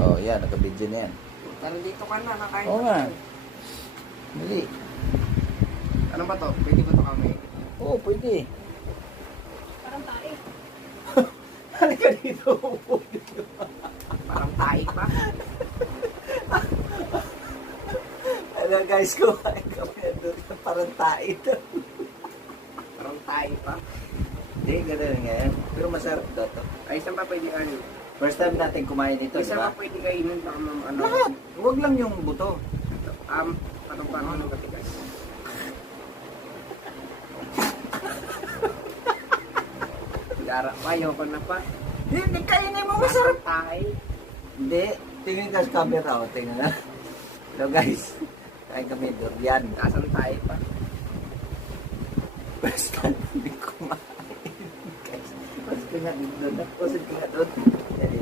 Oh, yan. Nakabidyo na yan. Pero dito ka na, nakain Oo nga. Mali. Ano ba to? Pwede ba to kami? Oo, pwede. Parang tae. Halika dito. Parang tae pa. Ano guys, kumain kami doon. Parang tayo to. Parang tae pa. Hindi, gano'n nga yan. Pero masarap daw to. Ay, saan ba pwede ano? First time natin kumain ito, di Isa ba ba? pwede kainin pa ano? Lahat. Huwag lang yung buto. Parang ano ba guys? Gara pa, ayoko na pa. Hindi, kainin mo. Masarap. Parang tae. Hindi. Tingin ka sa camera. O, tingnan na. Hello guys. Kain kami durian. Kasang tae pa. First time hindi kumain. Guys, mas ka nga doon. Mas ka nga doon. Yan,